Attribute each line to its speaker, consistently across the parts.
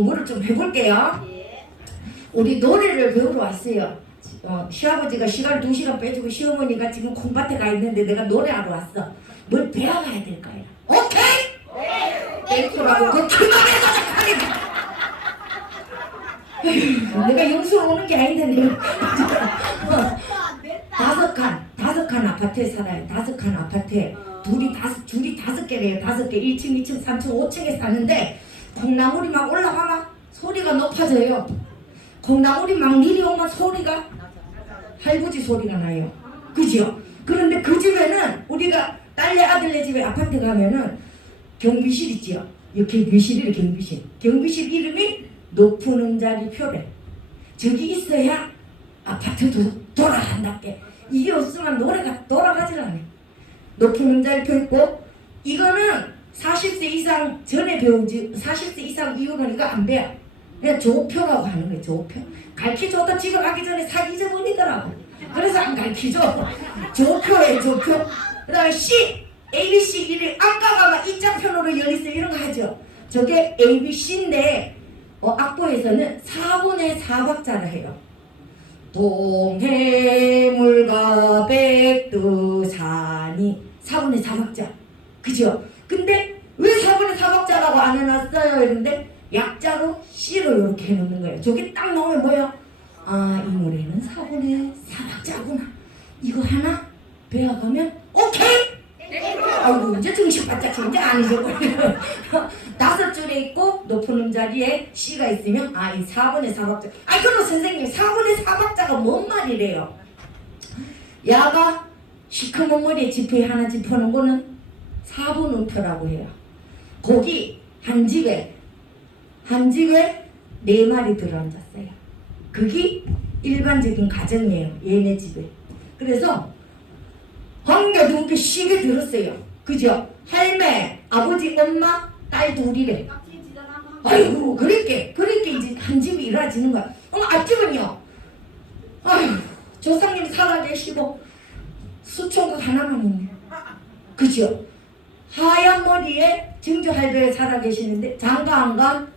Speaker 1: 공부를 좀 해볼게요. 우리 노래를 배우러 왔어요. 어, 시아버지가 시간 두 시간 빼주고 시어머니가 지금 콩밭에 가 있는데 내가 노래하러 왔어. 뭘 배워가야 될 거야. 오케이? 네. 땡큐라고 그 그만해서 하게 내가 영수로 오는 게 아닌데 내가 다섯 칸 다섯 칸 아파트에 살아요. 다섯 칸 아파트에 둘이 다섯 줄이 다섯 개래요. 다섯 개 1층, 2층, 3층, 5층에 사는데 콩나물이 막 올라가면 소리가 높아져요. 콩나물이 막 내려오면 소리가 할부지 소리가 나요. 그죠? 그런데 그 집에는 우리가 딸내 아들네 집에 아파트 가면은 경비실 있지요. 이 경비실이래 경비실. 경비실 이름이 높은 음자리 표래. 저기 있어야 아파트도 돌아간다게. 이게 없으면 노래가 돌아가질 않아. 높은 음자리 표 있고 이거는 40세 이상 전에 배우지 40세 이상 이후는 이거 안 배워. 그냥 조표라고 하는 거예요. 조표. 가르쳐줘도 집에 가기 전에 사 잊어버리더라고. 그래서 안 가르치죠. 조표예요. 조표. 그 다음에 C, ABC 이를 아까 가면 입장편으로 열렸어요. 이런 거 하죠. 저게 ABC인데 어, 악보에서는 4분의 4박자를 해요. 동해물과 백두산이 4분의 4박자. 그죠? 근데 왜 4분의 4박자라고 안 해놨어요? 이런데 약자로 C로 이렇게 해놓는 거예요. 저게 딱 나오면 뭐예요? 아, 이 노래는 4분의 4박자구나. 이거 하나 배워가면 오케이! 아이고 이제 정신 바짝 이제 안 잊어버려요. 다섯 줄에 있고 높은 음자리에 C가 있으면 아 이 4분의 4박자. 아이 그럼 선생님 4분의 4박자가 뭔 말이래요? 야가 시커먼 머리에 지폐 하나 짚어놓은 거는 4분 음표라고 해요. 거기 한 집에 한 집에 네 마리 들어앉았어요. 그게 일반적인 가정이에요. 얘네 집에. 그래서 한개 두개 쉬게 들었어요. 그죠? 할매, 아버지, 엄마, 딸 둘이래. 아이고 그렇게 그렇게 이제 한 집이 이루어지는 거야. 어, 앞집은요. 아휴 조상님 살아계시고 수초가 하나만 있네. 그죠? 하얀 머리에 증조 할배 살아 계시는데 장가 안간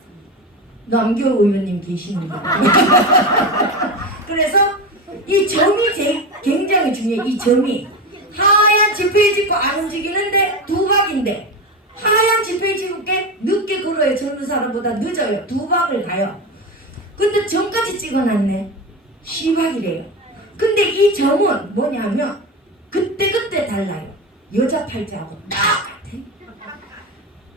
Speaker 1: 남교 의원님 계십니다. 그래서 이 점이 제, 굉장히 중요해. 이 점이 하얀 지폐 짓고 안 움직이는데 두 박인데 하얀 지폐 짓게 늦게 걸어요. 젊은 사람보다 늦어요. 두 박을 가요. 근데 점까지 찍어놨네. 시박이래요. 근데 이 점은 뭐냐면 그때그때 달라요. 여자 팔자하고 똑같아.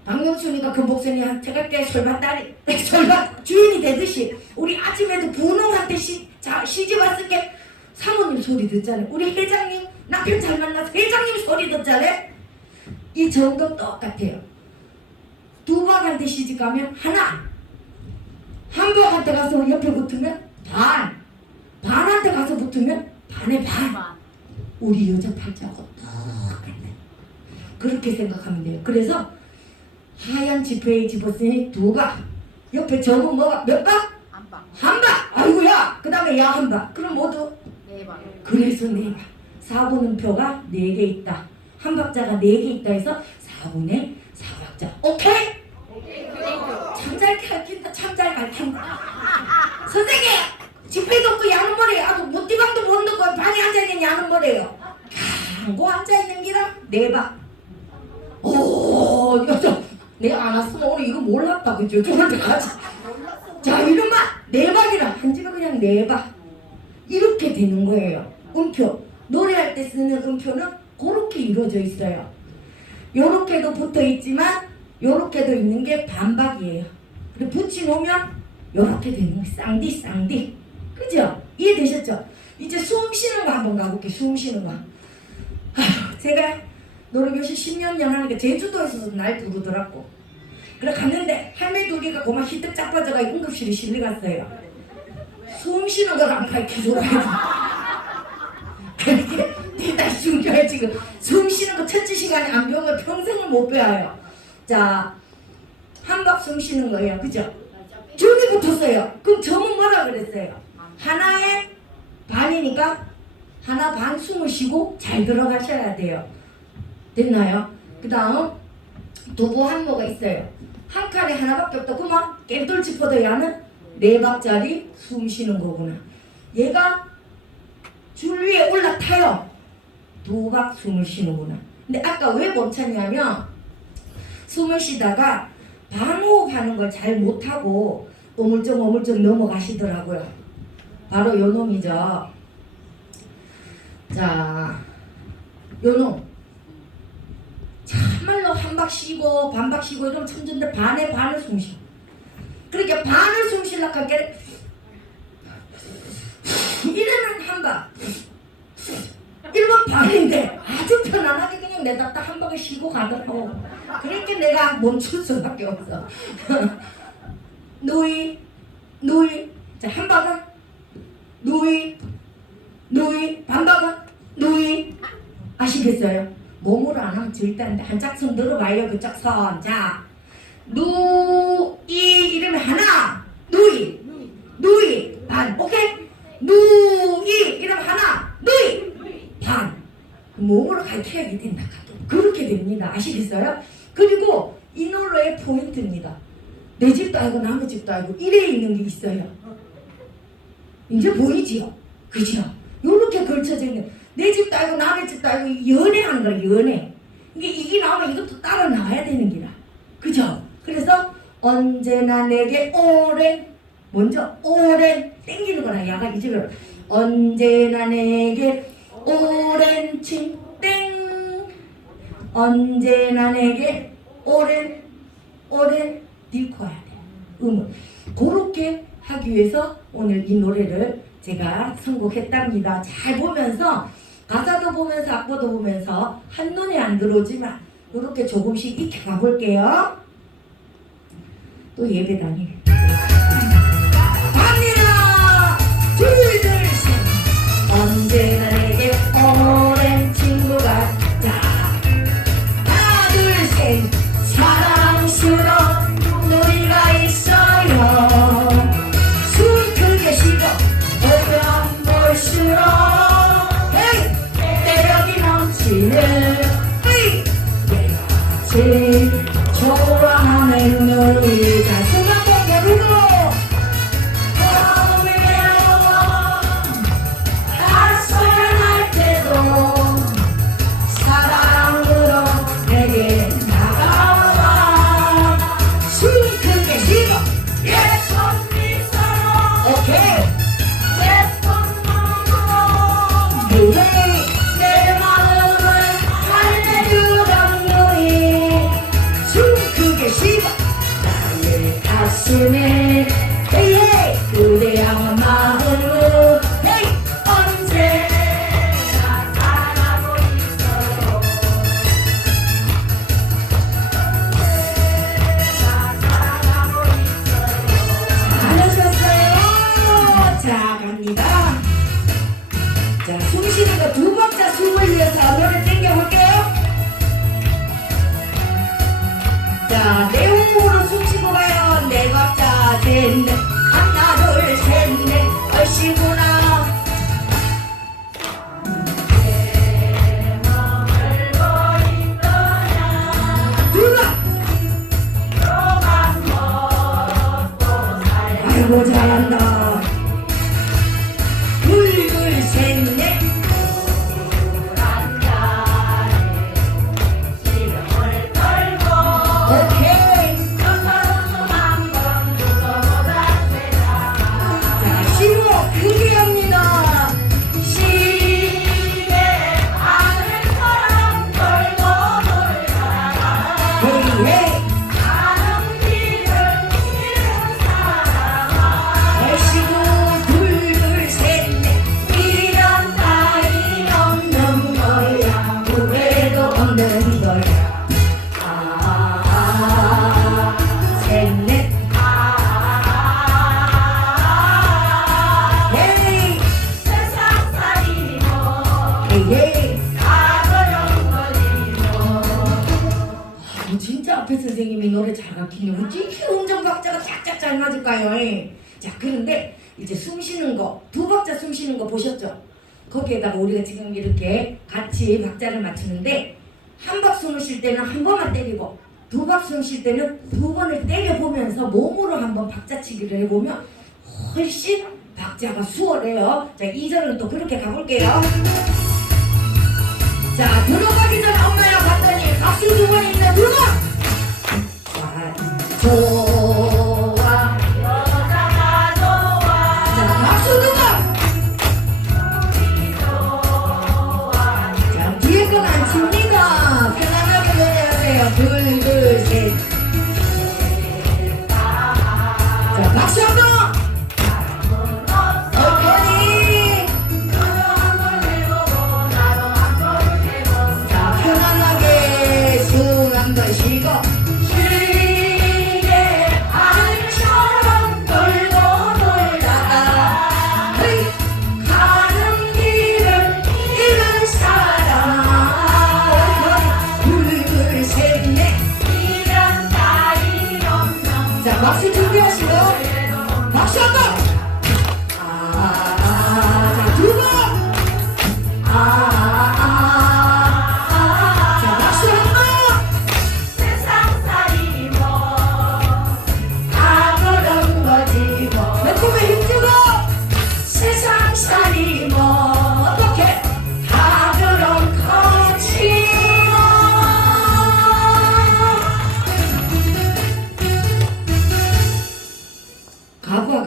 Speaker 1: 박명순이가 그 목소리한테 갈때 설마 딸이 설마 주인이 되듯이 우리 아침에도 분홍한테 시, 자, 시집 왔을 때 사모님 소리 듣잖아요. 우리 회장님 남편 잘 만나서 회장님 소리 듣잖아요. 이 점도 똑같아요. 두 박한테 시집 가면 하나, 한 박한테 가서 옆에 붙으면 반, 반한테 가서 붙으면 반의 반. 우리 여자 팔자하고 똑같네. 그렇게 생각하면 돼요. 그래서 하얀 지폐에 집었으니 두 박, 옆에 점은 뭐가 몇 박? 한 박. 아이고야. 그 다음에 야한 박. 그럼 모두
Speaker 2: 네 방
Speaker 1: 그래서 네 박. 4분은 표가 4개 있다. 한 박자가 4개 있다 해서 4분의 4박자. 오케이? 참 잘 가르친다. 참 잘 가르친다. 선생님! 지폐도 없고 야는 뭐래요? 아주 못디방도 못 넣고 방에 앉아있는 야는 뭐래요? 강고 앉아있는 기라 네 박. 오, 여자. 내가 안 왔으면 오늘 이거 몰랐다. 그죠? 저걸 다 같이. 자, 이름만 네 박이라. 한 집에 그냥 네 박. 이렇게 되는 거예요. 음표. 노래할 때 쓰는 음표는 그렇게 이루어져 있어요. 요렇게도 붙어 있지만 요렇게도 있는 게 반박이에요. 그리고 붙여놓으면 요렇게 되는 거예요. 쌍디 쌍디. 그죠? 이해되셨죠? 이제 숨 쉬는 거 한번 가볼게요. 숨 쉬는 거. 아휴, 제가 노래교실 10년 년 하니까 제주도에서도 날 부르더라고. 그래 갔는데 할매 둘이가 고마 히뜩 자빠져가 응급실에 실려갔어요. 숨 쉬는 걸안 가르쳐줘라. 그렇게 대단히 중요해 지금. 숨 쉬는 거 첫째 시간에 안 배우면 평생을 못 배워요. 자, 한박 숨 쉬는 거예요. 그죠? 줄이 붙었어요. 그럼 점은 뭐라 그랬어요? 하나에 반이니까 하나 반 숨을 쉬고 잘 들어가셔야 돼요. 됐나요? 그 다음 두부 한 모가 있어요. 한 칸에 하나밖에 없다. 그만 깸돌 짚어도 야는 네 박자리 숨 쉬는 거구나. 얘가 줄 위에 올라타요. 두 박 숨을 쉬는구나. 근데 아까 왜 멈췄냐면 숨을 쉬다가 반호흡하는 걸 잘 못하고 오물쩍 오물쩍 넘어가시더라고요. 바로 요 놈이죠. 자, 요 놈. 참말로 한박 쉬고 반 박 쉬고 이러면 천진데 반에 반을 숨 쉬어. 그렇게 반을 숨 쉬려고 할게 이래는 한 박. 1번 반인데 아주 편안하게 그냥 내다 딱한 박을 쉬고 가더라고. 그러니까 내가 멈출 수밖에 없어. 누이, 누이. 자, 한 박은 누이, 누이. 반 박은 누이. 아시겠어요? 몸으로 안 하면 절대 안 돼. 한짝 손 들어봐요. 그쪽 손. 자, 누이 이러면 하나, 누이, 누이 반. 오케이? 누이 이러면 하나, 누이 반. 몸으로 가르쳐야게 된다. 그렇게 됩니다. 아시겠어요? 그리고 이 노래의 포인트입니다. 내 집도 알고 남의 집도 알고 이래 있는 게 있어요. 이제 보이지요? 그죠? 요렇게 걸쳐져 있는 내 집도 알고 남의 집도 알고 연애하는 거야 연애. 이게 이게 나오면 이것도 따라 나와야 되는 기라. 그죠? 그래서 언제나 내게 오랜 먼저 오랜 땡기는 거나 야가 이 집에 언제나 내게 오랜 칭땡 언제나 내게 오랜 오랜 딜코야 돼 음을 그렇게 하기 위해서 오늘 이 노래를 제가 선곡했답니다 잘 보면서 가사도 보면서 악보도 보면서 한눈에 안 들어오지만 이렇게 조금씩 익혀가 볼게요. 또 예배당이 갑니 자, 내 호흡으로 숨 쉬고 가요. 네 박자, 셋, 넷. 하나, 둘, 셋, 넷. 얼씨구나. 앞에 선생님이 노래 잘 가르치네. 어찌 이렇게 음정 박자가 짝짝 잘 맞을까요? 예. 자, 그런데 이제 숨 쉬는 거, 두 박자 숨 쉬는 거 보셨죠? 거기에다가 우리가 지금 이렇게 같이 박자를 맞추는데 한 박 숨을 쉴 때는 한 번만 때리고 두 박수 쉴 때는 두 번을 때려보면서 몸으로 한번 박자치기를 해보면 훨씬 박자가 수월해요. 자, 2절은 또 그렇게 가볼게요. 자, 들어가기 전에 엄마야 봤더니 박수 두 번. 들어가! 자, 좋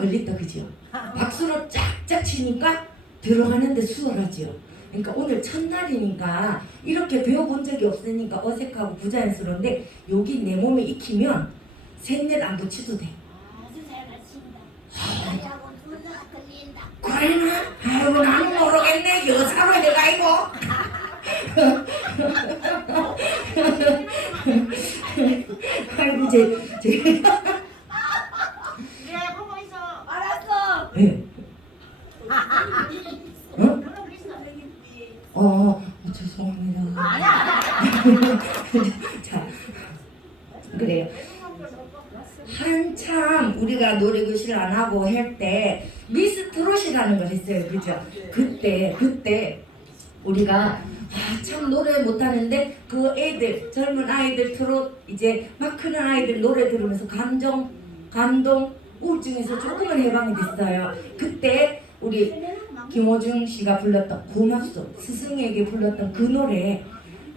Speaker 1: 걸렸다 그죠? 박수로 짝짝 치니까 들어가는데 수월하죠. 그러니까 오늘 첫날이니까 이렇게 배워본 적이 없으니까 어색하고 부자연스러운데 여기 내 몸에 익히면 셋넷 안 붙여도 돼. 그래나? 아이고 나는 모르겠네 여자로 해가 이거 아이고 제, 제 예. 어? 어, 어, 죄송합니다. 자, 그래요. 한참 우리가 노래교실 안 하고 할 때 미스 트롯이라는 걸 했어요. 그죠? 그때, 그때 우리가 아, 참 노래 못하는데 그 애들, 젊은 아이들 트롯 이제 막 크는 아이들 노래 들으면서 감정, 감동, 우울증에서 조금은 해방이 됐어요. 그때 우리 김호중 씨가 불렀던 고맙소 스승에게 불렀던 그 노래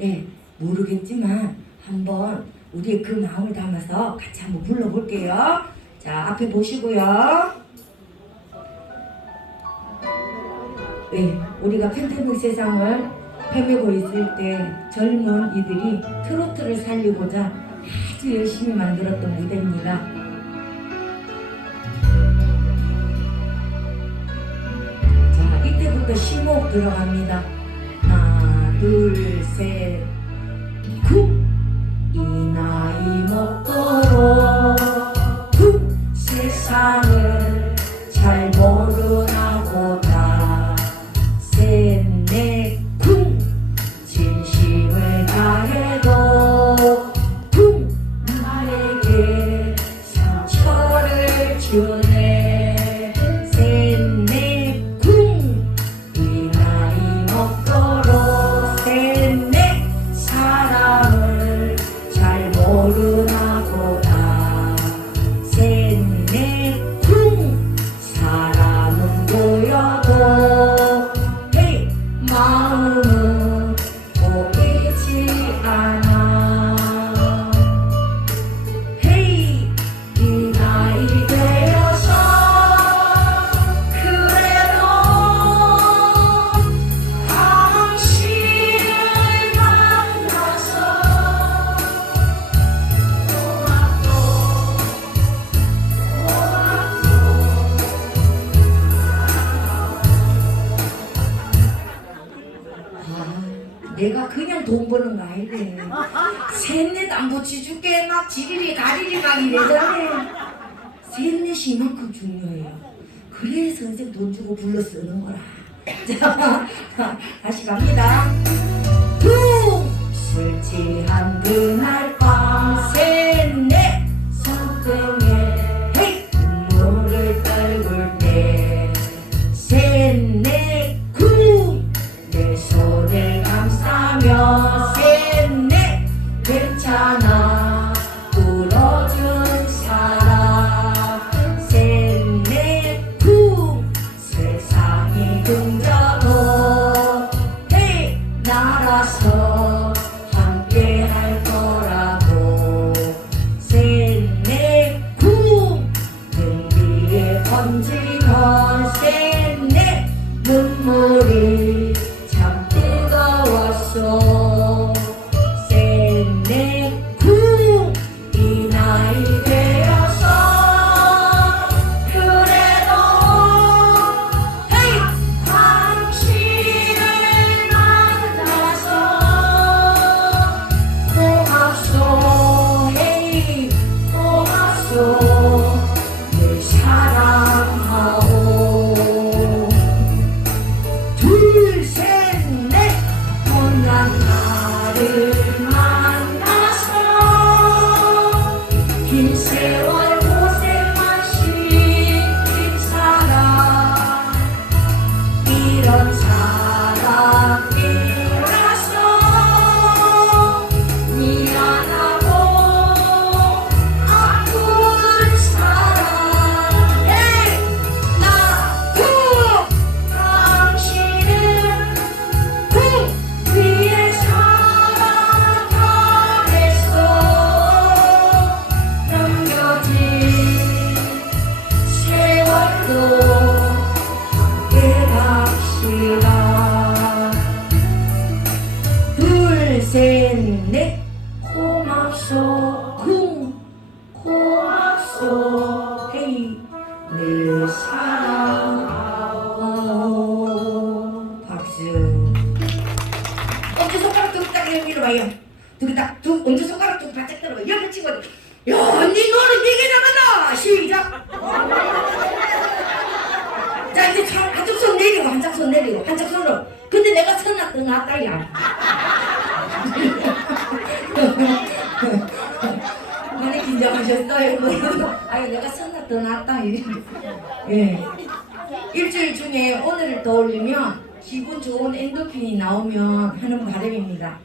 Speaker 1: 예, 모르겠지만 한번 우리의 그 마음을 담아서 같이 한번 불러볼게요. 자 앞에 보시고요. 예, 우리가 팬데믹 세상을 헤매고 있을 때 젊은 이들이 트로트를 살리고자 아주 열심히 만들었던 무대입니다. 자, 이때부터 심호흡 들어갑니다. 하나, 둘, 셋, 굿! 셋넷 안 붙여줄게 막 지리리 가리리 막 이래저래. 셋넷이 이만큼 중요해요. 그래 선생 돈 주고 불러 쓰는 거라. 자, 다시 갑니다. 둥! 술 취한 그날 밤 와요. 두고 딱두 엄지 손가락 두고 바짝 들어. 옆에 친구들. 야 언니 너는 되게 잘한다 시작! 자 이제 한- 한쪽 손 내리고 한쪽 손 내리고 한쪽 손으로. 근데 내가 선났던 아따야. 많이 긴장하셨어요 아유 내가 선났던 아따 예. 일주일 중에 오늘을 떠올리면 기분 좋은 엔도핀이 나오면 하는 바람입니다